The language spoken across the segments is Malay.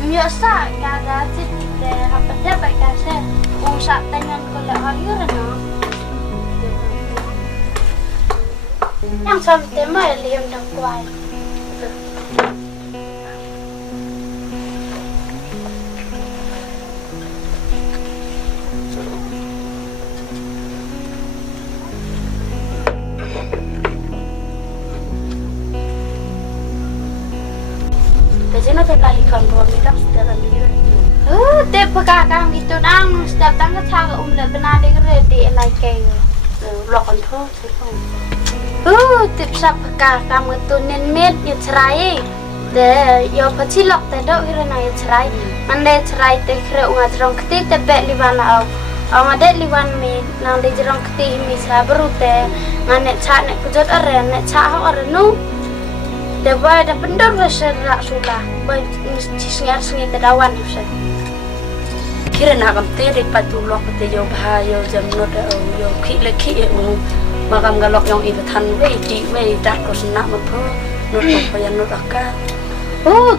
Biasa kada sih apa dia pakai saya usah dengan kalau alir no. Yang sampai mai liam dah kuai. Biasanya tu lagi kan dua minit sudah lagi. Te pekakang itu nang setiap tangga cara le benar ready like kayak lokon tu. Te bisa pekakang itu nenmet ya cerai. Te yo pacilok te dok kira na ya cerai. Anda cerai te kira unga jerong keti te bet liwana au ngade liwan mi nang de jerong keti mi sabru te nganek cak nek kujot are nek cak ho are nu. Te boy da pendor rasa rak sulah. Boy cisngar sengi te dawan rasa. Kira nak kamte de patulok te yo bahayo jam no da yo ki le ki u makam galok yang ibatan we di we dak ko snak ma pho no to payan no dakka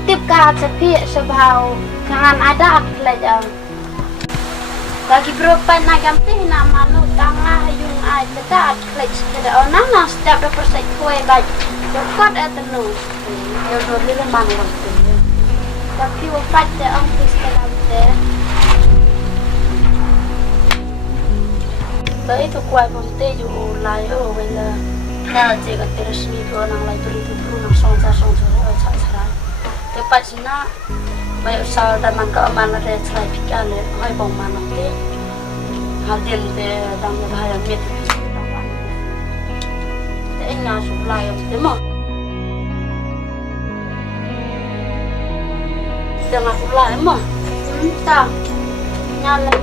tip ka sepi sebau kangan ada aklaj bagi berapa nak kamte nak malu tangah yung ai tetat aklaj kada onang na setiap da persai kue baj dokot atenu yo do le man kamte tapi wapat te ang pis kamte. Baik tu kuai monte ju lai o wala na jega teresmi ko nang lai tuli tu nang songsa cha tepat sina baik usal dan man ka man re chai pikale hoi bong man te hadin te dang bahaya met te nya su lai te mo te ma su lai mo ta nya lai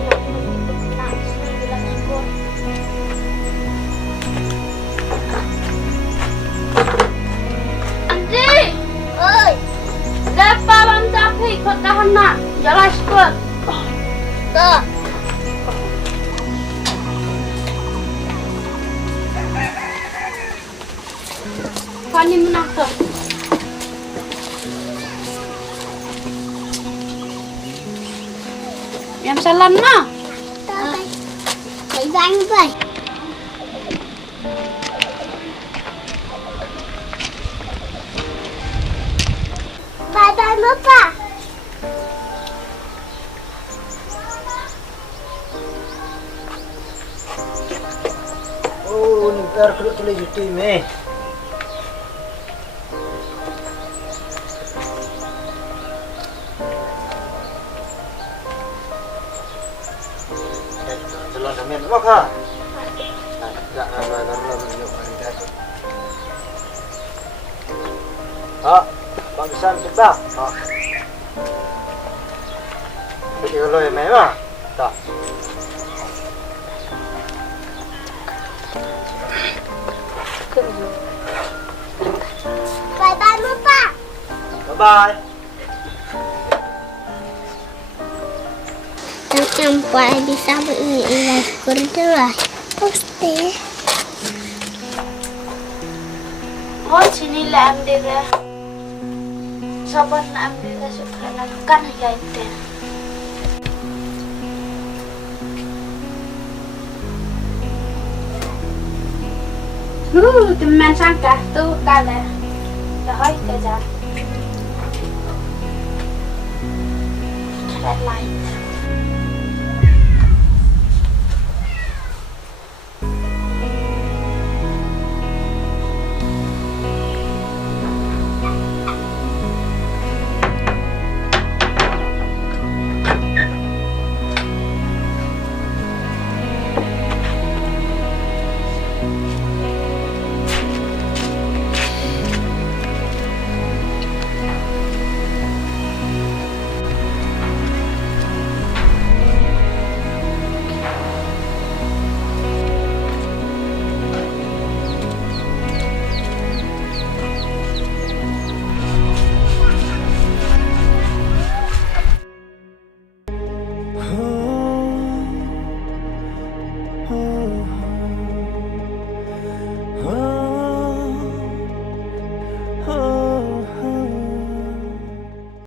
ikut tahan nak, jalan ikut. Tak. Kani menang tu. Yang salam nak. Tak. Jangan baik. Bye-bye, Papa. Air keluar tulis itu me. Jalan kami nak makan. Tak ada dalam yuk hari dah. Ah, bangsan kita. Ah. Pergi kalau yang mana? Tak. Bye-bye, Papa. Bye-bye. Sampai bisa berilas kurang. Pasti. Oh sini lah ambil dah. Sabar nak ambil dah suka lakukan aja itu. Teman sangka tu kalah. Dah hai kerja. Red light.